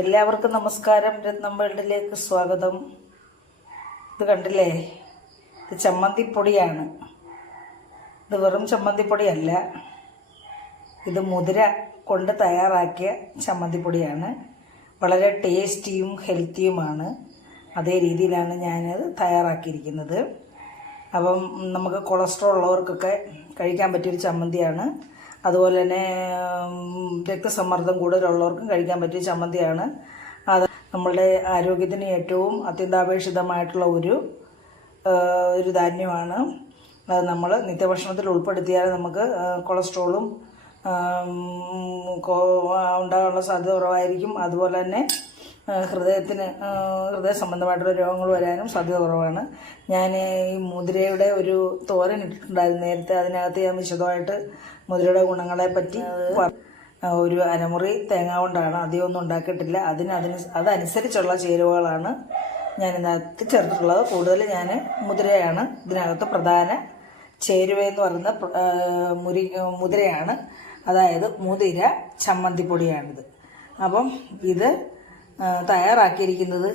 എല്ലാവർക്കും നമസ്കാരം. രത്നം വേൾഡിലേക്ക് സ്വാഗതം. ഇത് കണ്ടില്ലേ, ഇത് ചമ്മന്തിപ്പൊടിയാണ്. ഇത് വെറും ചമ്മന്തിപ്പൊടിയല്ല, ഇത് മുതിര കൊണ്ട് തയ്യാറാക്കിയ ചമ്മന്തിപ്പൊടിയാണ്. വളരെ ടേസ്റ്റിയും ഹെൽത്തിയുമാണ്. അതേ രീതിയിലാണ് ഞാനത് തയ്യാറാക്കിയിരിക്കുന്നത്. അപ്പം നമുക്ക് കൊളസ്ട്രോൾ ഉള്ളവർക്കൊക്കെ കഴിക്കാൻ പറ്റിയൊരു ചമ്മന്തിയാണ്. അതുപോലെ തന്നെ രക്തസമ്മർദ്ദം കൂടുതലുള്ളവർക്കും കഴിക്കാൻ പറ്റിയ ചമ്മന്തിയാണ്. അത് നമ്മളുടെ ആരോഗ്യത്തിന് ഏറ്റവും അത്യന്താപേക്ഷിതമായിട്ടുള്ള ഒരു ധാന്യമാണ്. അത് നമ്മൾ നിത്യഭക്ഷണത്തിൽ ഉൾപ്പെടുത്തിയാൽ നമുക്ക് കൊളസ്ട്രോളും ഉണ്ടാകാനുള്ള സാധ്യത കുറവായിരിക്കും. അതുപോലെ തന്നെ ഹൃദയ സംബന്ധമായിട്ടുള്ള രോഗങ്ങൾ വരാനും സാധ്യത കുറവാണ്. ഞാൻ ഈ മുതിരയുടെ ഒരു തോരൻ ഇട്ടിട്ടുണ്ടായിരുന്നു നേരത്തെ. അതിനകത്ത് ഞാൻ വിശദമായിട്ട് മുതിരയുടെ ഗുണങ്ങളെ പറ്റി ഒരു അരമുറി തേങ്ങ കൊണ്ടാണ്, അധികമൊന്നും ഉണ്ടാക്കിയിട്ടില്ല. അതനുസരിച്ചുള്ള ചേരുവകളാണ് ഞാൻ ഇതിനകത്ത് ചേർത്തിട്ടുള്ളത്. കൂടുതൽ ഞാൻ മുതിരയാണ് ഇതിനകത്ത് പ്രധാന ചേരുവയെന്ന് പറയുന്ന മുതിരയാണ്. അതായത് മുതിര ചമ്മന്തിപ്പൊടിയാണിത്. അപ്പം ഇത് തയ്യാറാക്കിയിരിക്കുന്നത്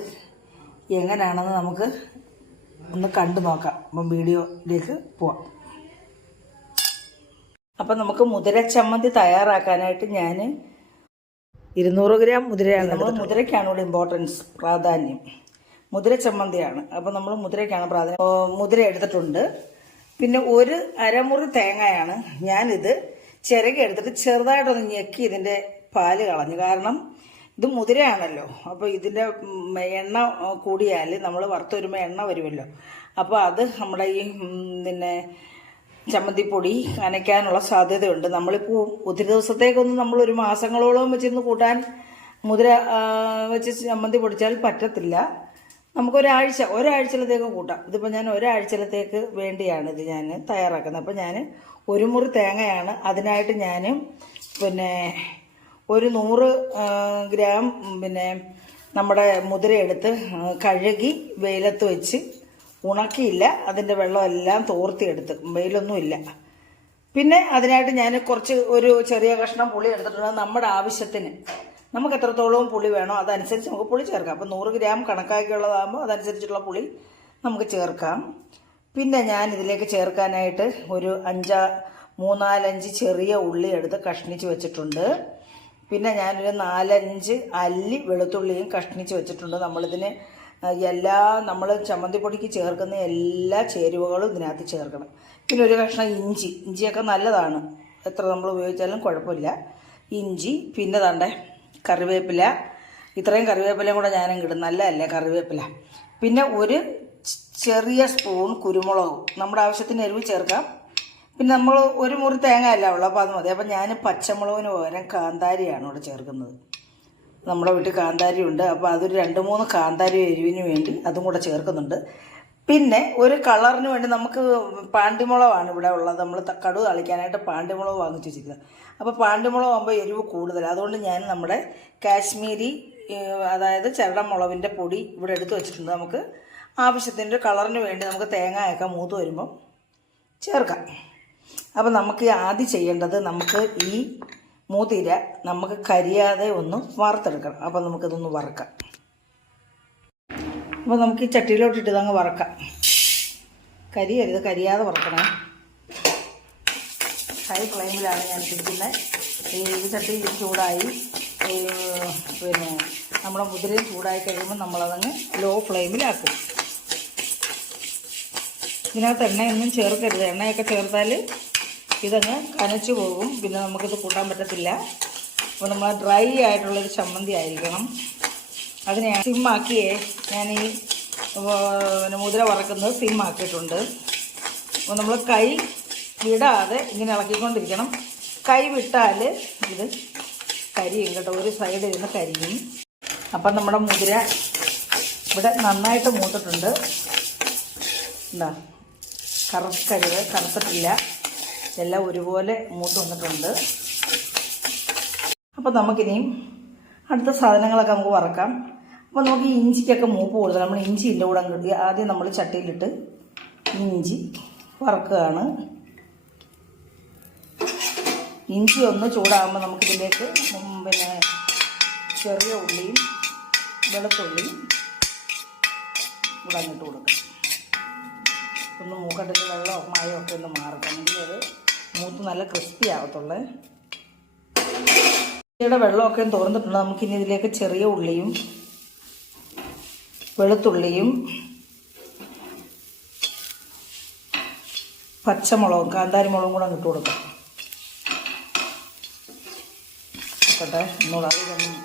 എങ്ങനെയാണെന്ന് നമുക്ക് ഒന്ന് കണ്ടു നോക്കാം. അപ്പം വീഡിയോയിലേക്ക് പോവാം. അപ്പം നമുക്ക് മുതിര ചമ്മന്തി തയ്യാറാക്കാനായിട്ട് ഞാൻ 200 ഗ്രാം മുതിരയാണ്. നമ്മൾ മുതിരയ്ക്കാണ് ഇവിടെ പ്രാധാന്യം. മുതിര ചമ്മന്തിയാണ്. അപ്പം നമ്മൾ മുതിരയ്ക്കാണ് പ്രാധാന്യം. മുതിര എടുത്തിട്ടുണ്ട്. പിന്നെ ഒരു അരമുറി തേങ്ങയാണ്. ഞാനിത് ചിരകി എടുത്തിട്ട് ചെറുതായിട്ടൊന്ന് ഞെക്കി ഇതിൻ്റെ പാല് കളഞ്ഞു. കാരണം ഇത് മുതിരയാണല്ലോ. അപ്പോൾ ഇതിൻ്റെ എണ്ണ കൂടിയാൽ നമ്മൾ വറുത്ത് വരുമ്പോൾ എണ്ണ വരുമല്ലോ. അപ്പോൾ അത് നമ്മുടെ ഈ ചമ്മന്തിപ്പൊടി നനയ്ക്കാനുള്ള സാധ്യതയുണ്ട്. നമ്മളിപ്പോൾ ഒത്തിരി ദിവസത്തേക്കൊന്നും നമ്മളൊരു മാസങ്ങളോളം വെച്ചിരുന്ന് കൂട്ടാൻ മുതിര വെച്ച് ചമ്മന്തി പൊടിച്ചാൽ പറ്റത്തില്ല. ഒരാഴ്ചയിലത്തേക്ക് കൂട്ടാം. ഇതിപ്പോൾ ഞാൻ ഒരാഴ്ചയിലത്തേക്ക് വേണ്ടിയാണ് ഇത് ഞാൻ തയ്യാറാക്കുന്നത്. അപ്പോൾ ഞാൻ ഒരു മുറി തേങ്ങയാണ്. അതിനായിട്ട് ഞാൻ ഒരു 100 ഗ്രാം നമ്മുടെ മുതിര എടുത്ത് കഴുകി വെയിലത്ത് വെച്ച് ഉണക്കിയില്ല. അതിൻ്റെ വെള്ളമെല്ലാം തോർത്തിയെടുത്ത്, വെയിലൊന്നുമില്ല. പിന്നെ അതിനായിട്ട് ഞാൻ ഒരു ചെറിയ കഷ്ണം പുളി എടുത്തിട്ടുണ്ട്. നമ്മുടെ ആവശ്യത്തിന് നമുക്ക് എത്രത്തോളം പുളി വേണോ അതനുസരിച്ച് നമുക്ക് പുളി ചേർക്കാം. അപ്പോൾ 100 ഗ്രാം കണക്കാക്കിയുള്ളതാകുമ്പോൾ അതനുസരിച്ചുള്ള പുളി നമുക്ക് ചേർക്കാം. പിന്നെ ഞാൻ ഇതിലേക്ക് ചേർക്കാനായിട്ട് ഒരു 3-4 ചെറിയ ഉള്ളി എടുത്ത് കഷ്ണിച്ച് വെച്ചിട്ടുണ്ട്. പിന്നെ ഞാനൊരു 4-5 അല്ലി വെളുത്തുള്ളിയും കഷ്ണിച്ച് വെച്ചിട്ടുണ്ട്. നമ്മൾ ചമ്മന്തിപ്പൊടിക്ക് ചേർക്കുന്ന എല്ലാ ചേരുവകളും ഇതിനകത്ത് ചേർക്കണം. പിന്നെ ഒരു കഷ്ണം ഇഞ്ചിയൊക്കെ നല്ലതാണ്, എത്ര നമ്മൾ ഉപയോഗിച്ചാലും കുഴപ്പമില്ല. ഇഞ്ചി, പിന്നെ കറിവേപ്പില. ഇത്രയും കറിവേപ്പിലയും കൂടെ ഞാനിടും, നല്ലതല്ലേ കറിവേപ്പില. പിന്നെ ഒരു ചെറിയ സ്പൂൺ കുരുമുളകും. നമ്മുടെ ആവശ്യത്തിന് എരിവ് ചേർക്കാം. പിന്നെ നമ്മൾ ഒരു മുറി തേങ്ങ അല്ല ഉള്ളൂ, അപ്പോൾ അത് മതി. അപ്പം ഞാൻ പച്ചമുളകിന് പകരം കാന്താരിയാണ് ഇവിടെ ചേർക്കുന്നത്. നമ്മുടെ വീട്ടിൽ കാന്താരി ഉണ്ട്. അപ്പോൾ അതൊരു 2-3 കാന്താരി എരിവിന് വേണ്ടി അതും കൂടെ ചേർക്കുന്നുണ്ട്. പിന്നെ ഒരു കളറിന് വേണ്ടി നമുക്ക് പാണ്ടിമുളകാണ് ഇവിടെ ഉള്ളത്. നമ്മൾ കടുക് തളിക്കാനായിട്ട് പാണ്ടിമുളക് വാങ്ങിച്ച് വെച്ചിരിക്കുന്നത്. അപ്പോൾ പാണ്ടിമുളക് ആകുമ്പോൾ എരിവ് കൂടുതൽ. അതുകൊണ്ട് ഞാൻ നമ്മുടെ കാശ്മീരി, അതായത് ചരടമുളകിൻ്റെ പൊടി ഇവിടെ എടുത്ത് വെച്ചിട്ടുണ്ട്. നമുക്ക് ആവശ്യത്തിൻ്റെ കളറിന് വേണ്ടി നമുക്ക് തേങ്ങയൊക്കെ മൂത്ത് വരുമ്പം ചേർക്കാം. അപ്പം നമുക്ക് ആദ്യം ചെയ്യേണ്ടത്, നമുക്ക് ഈ മുതിര നമുക്ക് കരിയാതെ ഒന്ന് വറുത്തെടുക്കണം. അപ്പം നമുക്കിതൊന്ന് വറുക്കാം. അപ്പോൾ നമുക്ക് ഈ ചട്ടിയിലോട്ടിട്ട് ഇതങ്ങ് വറക്കാം. കരിയാതെ വറക്കണം. ഹൈ ഫ്ലെയിമിലാണ് ഞാൻ ഇട്ടിരിക്കുന്നത്. ഈ ചട്ടി ചൂടായി, നമ്മുടെ മുതിരയും ചൂടായി കഴിയുമ്പോൾ നമ്മളതങ്ങ് ലോ ഫ്ലെയിമിലാക്കും. ഇതിനകത്ത് എണ്ണയൊന്നും ചേർക്കരുത്. എണ്ണയൊക്കെ ചേർത്താൽ ഇതങ്ങ് കനച്ചു പോകും. പിന്നെ നമുക്കിത് കൂട്ടാൻ പറ്റത്തില്ല. അപ്പോൾ നമ്മൾ ഡ്രൈ ആയിട്ടുള്ളൊരു ചമ്മന്തി ആയിരിക്കണം. അതിനെ സിമ്മാക്കിയേ ഞാൻ ഈ മുതിര വറക്കുന്നത് സിമ്മാക്കിയിട്ടുണ്ട്. അപ്പോൾ നമ്മൾ കൈ വിടാതെ ഇങ്ങനെ ഇളക്കിക്കൊണ്ടിരിക്കണം. കൈ വിട്ടാൽ ഇത് കരിയും കേട്ടോ, ഒരു സൈഡിൽ ഇരുന്ന് കരിയും. അപ്പം നമ്മുടെ മുതിര ഇവിടെ നന്നായിട്ട് മൂത്തിട്ടുണ്ട്. എന്താ കറുത്തിട്ടില്ല, എല്ലാം ഒരുപോലെ മൂത്ത് വന്നിട്ടുണ്ട്. അപ്പോൾ നമുക്കിനിയും അടുത്ത സാധനങ്ങളൊക്കെ നമുക്ക് വറക്കാം. അപ്പോൾ നമുക്ക് ഈ ഇഞ്ചിക്കൊക്കെ മൂപ്പ് കൂടുതൽ. നമ്മൾ ഇഞ്ചിൻ്റെ കൂടെ കിട്ടി. ആദ്യം നമ്മൾ ചട്ടിയിലിട്ട് ഇഞ്ചി വറക്കുകയാണ്. ഇഞ്ചി ഒന്ന് ചൂടാകുമ്പോൾ നമുക്കിതിലേക്ക് ചെറിയ ഉള്ളിയും വെളുത്തുള്ളിയും ഇവിടെ അങ്ങിട്ട് കൊടുക്കാം. ഒന്ന് മൂക്കട്ടിൻ്റെ വെള്ളമോ മായോ ഒക്കെ ഒന്ന് മാറട്ടെ, എങ്കിൽ അത് മൂത്ത് നല്ല ക്രിസ്പി ആവത്തുള്ളേ. ഉള്ളിയുടെ വെള്ളമൊക്കെ തോർന്നിട്ടുണ്ട്. നമുക്കിനി ഇതിലേക്ക് ചെറിയ ഉള്ളിയും വെളുത്തുള്ളിയും പച്ചമുളകും കാന്താരി മുളകും കൂടെ ഇട്ട് കൊടുക്കാം. നോക്കട്ടെ, ഒന്നുകൂടെ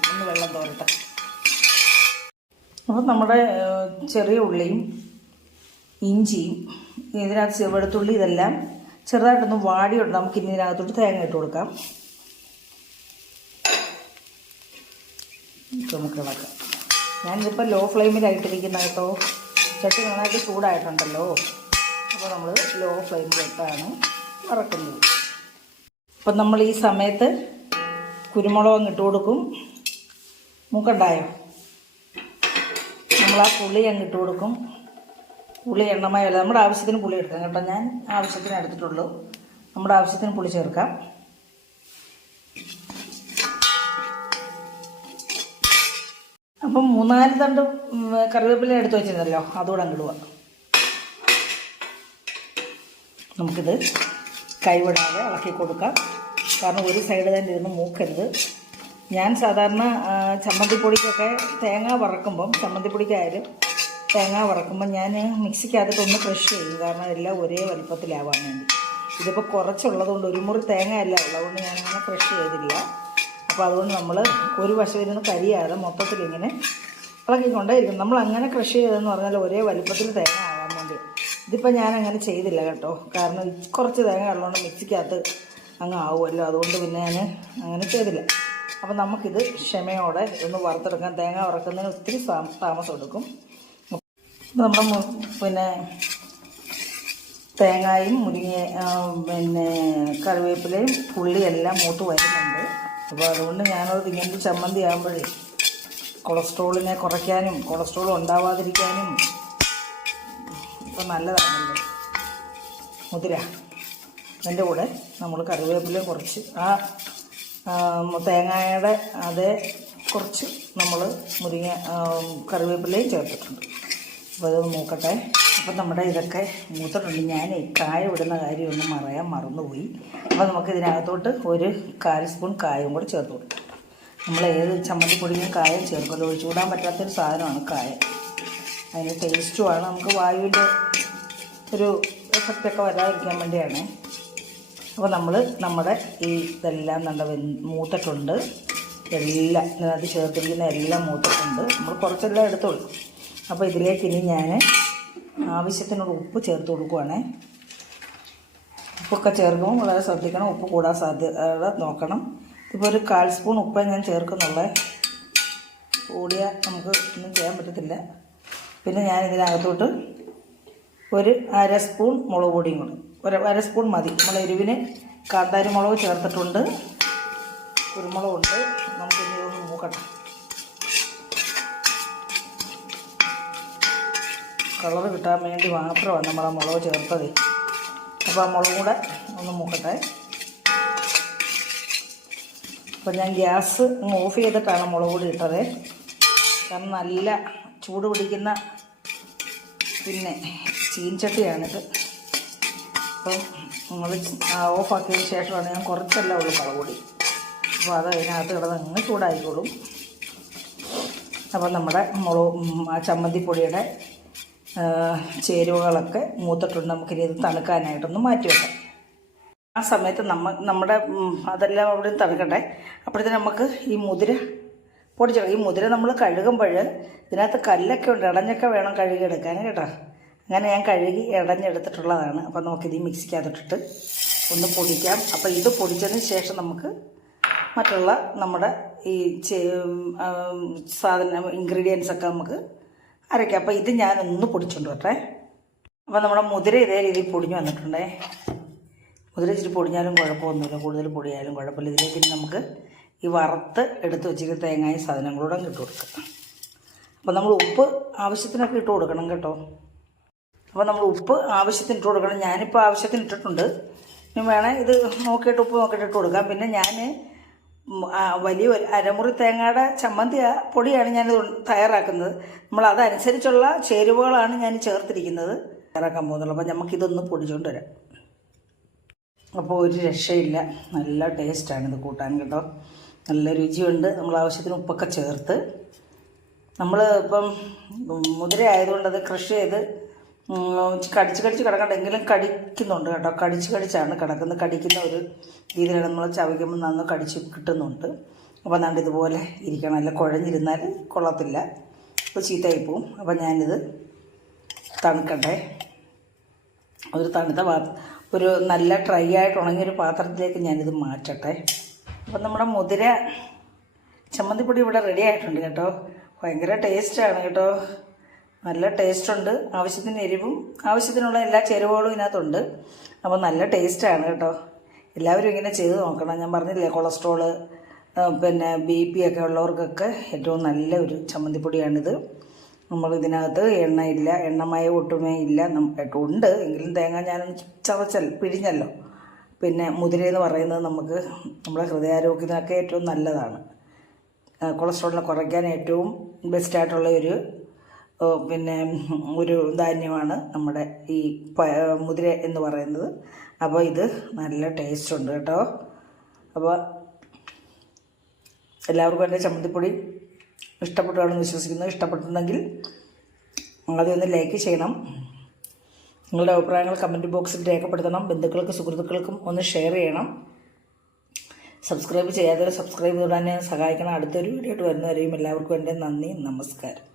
ഒന്ന് വെള്ളം തോരട്ടെ. അപ്പം നമ്മുടെ ചെറിയ ഉള്ളിയും ഇഞ്ചിയും ഇതിനകത്ത് വെളുത്തുള്ളി ഇതെല്ലാം ചെറുതായിട്ടൊന്ന് വാടിയുണ്ട്. നമുക്കിനി ഇതിനകത്തോട്ട് തേങ്ങ ഇട്ട് കൊടുക്കാം. നമുക്ക് ഇളക്കാം. ഞാനിതിപ്പോൾ ലോ ഫ്ലെയിമിലായിട്ടിരിക്കുന്ന കേട്ടോ. ചട്ടി നന്നായിട്ട് ചൂടായിട്ടുണ്ടല്ലോ. അപ്പോൾ നമ്മൾ ലോ ഫ്ലെയിമിലിട്ടാണ് വറക്കുന്നത്. അപ്പം നമ്മൾ ഈ സമയത്ത് കുരുമുളകും ഇട്ട് കൊടുക്കും. മൂക്കണ്ടായോ? നമ്മൾ ആ പുളി അങ്ങ് ഇട്ട് കൊടുക്കും. പുളി എണ്ണമയമല്ല, നമ്മുടെ ആവശ്യത്തിന് പുളി എടുക്കാം കേട്ടോ. ഞാൻ ആവശ്യത്തിന് എടുത്തിട്ടുള്ളൂ. നമ്മുടെ ആവശ്യത്തിന് പുളി ചേർക്കാം. അപ്പം 3-4 തണ്ട് കറിവേപ്പില എടുത്ത് വെച്ചിരുന്നല്ലോ, അതുകൂടെ അങ്ങിടുക. നമുക്കിത് കൈവിടാതെ ഇളക്കി കൊടുക്കാം. കാരണം ഒരു സൈഡ് തന്നെ ഇരുന്ന് മൂക്കരുത്. ഞാൻ സാധാരണ ചമ്മന്തിപ്പൊടിക്കൊക്കെ തേങ്ങ വറക്കുമ്പം, ചമ്മന്തിപ്പൊടിക്കായാലും തേങ്ങ വറക്കുമ്പം ഞാൻ മിക്സിക്കകത്തിട്ടൊന്ന് ക്രഷ് ചെയ്യും. കാരണം എല്ലാം ഒരേ വലുപ്പത്തിലാവാൻ വേണ്ടി. ഇതിപ്പോൾ കുറച്ചുള്ളതുകൊണ്ട്, ഒരു മുറി തേങ്ങ അല്ല ഉള്ളതുകൊണ്ട് ഞാനങ്ങനെ ക്രഷ് ചെയ്തില്ല. അപ്പോൾ അതുകൊണ്ട് നമ്മൾ ഒരു വശം ഇരുന്ന് കരിയാതെ മൊത്തത്തിലിങ്ങനെ ഇളക്കിക്കൊണ്ടേയിരിക്കും. നമ്മൾ അങ്ങനെ ക്രഷ് ചെയ്തതെന്ന് പറഞ്ഞാൽ ഒരേ വലുപ്പത്തിൽ തേങ്ങ ആകാൻ വേണ്ടി. ഇതിപ്പോൾ ഞാൻ അങ്ങനെ ചെയ്തില്ല കേട്ടോ. കാരണം കുറച്ച് തേങ്ങ ഉള്ളതുകൊണ്ട് മിക്സിക്കകത്ത് അങ്ങ് ആവുമല്ലോ. അതുകൊണ്ട് പിന്നെ ഞാൻ അങ്ങനെ ചെയ്തില്ല. അപ്പം നമുക്കിത് ക്ഷമയോടെ ഒന്ന് വറുത്തെടുക്കാം. തേങ്ങ വറക്കുന്നതിന് ഒത്തിരി താമസം എടുക്കും. നമ്മുടെ പിന്നെ തേങ്ങയും പിന്നെ കറിവേപ്പിലയും പുള്ളിയെല്ലാം മൂത്ത് വരുന്നുണ്ട്. അപ്പോൾ അതുകൊണ്ട് ഞാനത് ഇങ്ങനത്തെ ചമ്മന്തി ആകുമ്പോഴേ കൊളസ്ട്രോളിനെ കുറയ്ക്കാനും കൊളസ്ട്രോൾ ഉണ്ടാവാതിരിക്കാനും ഇപ്പം നല്ലതാണല്ലോ മുതിര. അതിൻ്റെ കൂടെ നമ്മൾ കറിവേപ്പിലയും കുറച്ച് തേങ്ങയുടെ അതേ കുറച്ച് നമ്മൾ കറിവേപ്പിലയും ചേർത്തിട്ടുണ്ട്. അപ്പോൾ അത് മൂക്കട്ടെ. അപ്പം നമ്മുടെ ഇതൊക്കെ മൂത്തിട്ടുണ്ട്. ഞാൻ കായ വിടുന്ന കാര്യമൊന്നും മറന്നുപോയി. അപ്പോൾ നമുക്കിതിനകത്തോട്ട് ഒരു 1/4 സ്പൂൺ കായം കൂടി ചേർത്ത് കൊടുക്കാം. നമ്മൾ ഏത് ചമ്മന്തിപ്പൊടിയും കായം ചേർക്കുമല്ലോ. ഒഴിച്ചുകൂടാൻ പറ്റാത്തൊരു സാധനമാണ് കായം. അതിന് ടേസ്റ്റുമാണ്. നമുക്ക് വായുവിൻ്റെ ഒരു എഫക്റ്റൊക്കെ വരാതിരിക്കാൻ വേണ്ടിയാണ്. അപ്പോൾ നമ്മുടെ ഇതെല്ലാം നല്ല മൂത്തിട്ടുണ്ട്. എല്ലാം ഇതിനകത്ത് ചേർത്തിരിക്കുന്ന എല്ലാം മൂത്തിട്ടുണ്ട്. നമ്മൾ കുറച്ചെല്ലാം എടുത്തോളൂ. അപ്പോൾ ഇതിലേക്ക് ഇനി ഞാൻ ആവശ്യത്തിനുള്ള ഉപ്പ് ചേർത്ത് കൊടുക്കുവാണേ. ഉപ്പൊക്കെ ചേർക്കുമ്പോൾ വളരെ ശ്രദ്ധിക്കണം. ഉപ്പ് കൂടാൻ സാധ്യത നോക്കണം. ഇപ്പോൾ ഒരു 1/4 സ്പൂൺ ഉപ്പേ ഞാൻ ചേർക്കുന്നുള്ളേ. കൂടിയാൽ നമുക്ക് ഒന്നും ചെയ്യാൻ പറ്റത്തില്ല. പിന്നെ ഞാൻ ഇതിനകത്തോട്ട് ഒരു 1/2 സ്പൂൺ മുളക് പൊടിയും കൂടി, ഒരു 1/2 സ്പൂൺ മതി. നമ്മൾ എരിവിന് കാന്താരി മുളക് ചേർത്തിട്ടുണ്ട്, കുരുമുളകുണ്ട്. നമുക്കിനി ഇതൊന്ന് മൂക്കട്ടെ. കളർ കിട്ടാൻ വേണ്ടി മാത്രമാണ് നമ്മൾ ആ മുളക് ചേർത്തത്. അപ്പോൾ ആ മുളകും കൂടെ ഒന്ന് മൂക്കട്ടെ. അപ്പോൾ ഞാൻ ഗ്യാസ് ഓഫ് ചെയ്തിട്ടാണ് മുളക് പൊടി ഇട്ടത്. കാരണം നല്ല ചൂട് പിടിക്കുന്ന പിന്നെ ചീൻചട്ടിയാണിത്. അപ്പം നമ്മൾ ഓഫാക്കിയതിന് ശേഷമാണ് ഞാൻ കുറച്ചല്ല ഉള്ളൂ മുളക് പൊടി. അപ്പോൾ അത് അതിനകത്ത് കിടന്ന് അങ്ങ് ചൂടായിക്കോളും. അപ്പം നമ്മുടെ ആ ചമ്മന്തിപ്പൊടിയുടെ ചേരുവകളൊക്കെ മൂത്തിട്ടുണ്ട്. നമുക്കിനി ഇത് തണുക്കാനായിട്ടൊന്ന് മാറ്റി വെക്കാം. ആ സമയത്ത് നമ്മുടെ അതെല്ലാം അവിടെ തണുക്കട്ടെ. അപ്പോഴത്തേന് നമുക്ക് ഈ മുതിര പൊടിച്ചെടുക്കാം. ഈ മുതിര നമ്മൾ കഴുകുമ്പോൾ ഇതിനകത്ത് കല്ലൊക്കെ ഉണ്ട്, ഇടഞ്ഞൊക്കെ വേണം കഴുകിയെടുക്കാൻ കേട്ടോ. അങ്ങനെ ഞാൻ കഴുകി ഇടഞ്ഞെടുത്തിട്ടുള്ളതാണ്. അപ്പോൾ നമുക്കിത് ഈ മിക്സിക്കകത്തിട്ടിട്ട് ഒന്ന് പൊടിക്കാം. അപ്പോൾ ഇത് പൊടിച്ചതിന് ശേഷം നമുക്ക് മറ്റുള്ള നമ്മുടെ ഈ ഇൻഗ്രീഡിയൻസൊക്കെ നമുക്ക് അരയ്ക്കാം. അപ്പോൾ ഇത് ഞാനൊന്ന് പൊടിച്ചുകൊണ്ട് വരട്ടെ. അപ്പോൾ നമ്മുടെ മുതിര ഇതേ രീതിയിൽ പൊടിഞ്ഞു വന്നിട്ടുണ്ടേ. മുതിര ഇച്ചിരി പൊടിഞ്ഞാലും കുഴപ്പമൊന്നുമില്ല, കൂടുതൽ പൊടിയായാലും കുഴപ്പമില്ല. ഇതിലേക്ക് നമുക്ക് ഈ വറുത്ത് എടുത്ത് വെച്ചിരിക്കുന്ന തേങ്ങയും സാധനങ്ങളൂടെ ഇട്ട് കൊടുക്കാം. അപ്പോൾ നമ്മൾ ഉപ്പ് ആവശ്യത്തിനൊക്കെ ഇട്ട് കൊടുക്കണം കേട്ടോ. അപ്പോൾ നമ്മൾ ഉപ്പ് ആവശ്യത്തിന് ഇട്ട് കൊടുക്കണം. ഞാനിപ്പോൾ ആവശ്യത്തിന് ഇട്ടിട്ടുണ്ട്. ഇനി വേണേൽ ഇത് നോക്കിയിട്ട് ഉപ്പ് നോക്കിയിട്ട് ഇട്ട് കൊടുക്കാം. പിന്നെ ഞാൻ വലിയ ഒരു അരമുറി തേങ്ങയുടെ ചമ്മന്തി പൊടിയാണ് ഞാനിത് തയ്യാറാക്കുന്നത്. നമ്മൾ അതനുസരിച്ചുള്ള ചേരുവകളാണ് ഞാൻ ചേർത്തിരിക്കുന്നത് തയ്യാറാക്കാൻ പോകുന്നുള്ളൂ. അപ്പോൾ നമുക്കിതൊന്ന് പൊടിച്ചുകൊണ്ട് വരാം. അപ്പോൾ ഒരു രക്ഷയില്ല, നല്ല ടേസ്റ്റാണ് ഇത് കൂട്ടാൻ കേട്ടോ, നല്ല രുചിയുണ്ട്. നമ്മൾ ആവശ്യത്തിന് ഉപ്പൊക്കെ ചേർത്ത് നമ്മൾ ഇപ്പം മുതിര ആയതുകൊണ്ട് അത് ക്രഷ് ചെയ്ത് കടിച്ച് കിടക്കണ്ടെങ്കിലും കടിക്കുന്നുണ്ട് കേട്ടോ, കടിച്ചാണ് കിടക്കുന്നത്. കടിക്കുന്ന ഒരു രീതിയിലാണ് നമ്മൾ ചവയ്ക്കുമ്പോൾ നന്ന് കടിച്ച് കിട്ടുന്നുണ്ട്. അപ്പോൾ അതുകൊണ്ട് ഇതുപോലെ ഇരിക്കണം, അല്ല കുഴഞ്ഞിരുന്നാൽ കൊള്ളത്തില്ല, അപ്പോൾ ചീത്തയായി പോവും. അപ്പോൾ ഞാനിത് തണുക്കട്ടെ, ഒരു തണുത്ത ഒരു നല്ല ഡ്രൈ ആയിട്ട് ഉണങ്ങിയൊരു പാത്രത്തിലേക്ക് ഞാനിത് മാറ്റട്ടെ. അപ്പം നമ്മുടെ മുതിര ചമ്മന്തിപ്പൊടി ഇവിടെ റെഡി ആയിട്ടുണ്ട് കേട്ടോ. ഭയങ്കര ടേസ്റ്റാണ് കേട്ടോ, നല്ല ടേസ്റ്റുണ്ട്. ആവശ്യത്തിന് എരിവും ആവശ്യത്തിനുള്ള എല്ലാ ചേരുവകളും ഇതിനകത്തുണ്ട്. അപ്പോൾ നല്ല ടേസ്റ്റാണ് കേട്ടോ. എല്ലാവരും ഇങ്ങനെ ചെയ്ത് നോക്കണം. ഞാൻ പറഞ്ഞില്ലേ, കൊളസ്ട്രോള് പിന്നെ BP ഒക്കെ ഉള്ളവർക്കൊക്കെ ഏറ്റവും നല്ല ഒരു ചമ്മന്തിപ്പൊടിയാണിത്. നമ്മൾ ഇതിനകത്ത് എണ്ണയില്ല, എണ്ണമയം ഒട്ടുമേ ഇല്ല, ഉണ്ട് എങ്കിലും തേങ്ങ ഞാൻ പിഴിഞ്ഞല്ലോ. പിന്നെ മുതിരയെന്ന് പറയുന്നത് നമുക്ക് നമ്മുടെ ഹൃദയാരോഗ്യത്തിനൊക്കെ ഏറ്റവും നല്ലതാണ്. കൊളസ്ട്രോളിനെ കുറയ്ക്കാൻ ഏറ്റവും ബെസ്റ്റായിട്ടുള്ള പിന്നെ ഒരു ധാന്യമാണ് നമ്മുടെ ഈ മുതിര എന്ന് പറയുന്നത്. അപ്പോൾ ഇത് നല്ല ടേസ്റ്റ് ഉണ്ട് കേട്ടോ. അപ്പോൾ എല്ലാവർക്കും എൻ്റെ ചമ്മന്തിപ്പൊടി ഇഷ്ടപ്പെട്ടാണെന്ന് വിശ്വസിക്കുന്നു. ഇഷ്ടപ്പെട്ടിട്ടുണ്ടെങ്കിൽ ആദ്യം ഒന്ന് ലൈക്ക് ചെയ്യണം, നിങ്ങളുടെ അഭിപ്രായങ്ങൾ കമൻറ്റ് ബോക്സിൽ രേഖപ്പെടുത്തണം, ബന്ധുക്കൾക്കും സുഹൃത്തുക്കൾക്കും ഒന്ന് ഷെയർ ചെയ്യണം. സബ്സ്ക്രൈബ് ചെയ്യാതെ സബ്സ്ക്രൈബ് ചെയ്യാൻ സഹായിക്കണം. അടുത്തൊരു വീഡിയോ ആയിട്ട് വരുന്നവരെയും എല്ലാവർക്കും എൻ്റെ നന്ദി, നമസ്കാരം.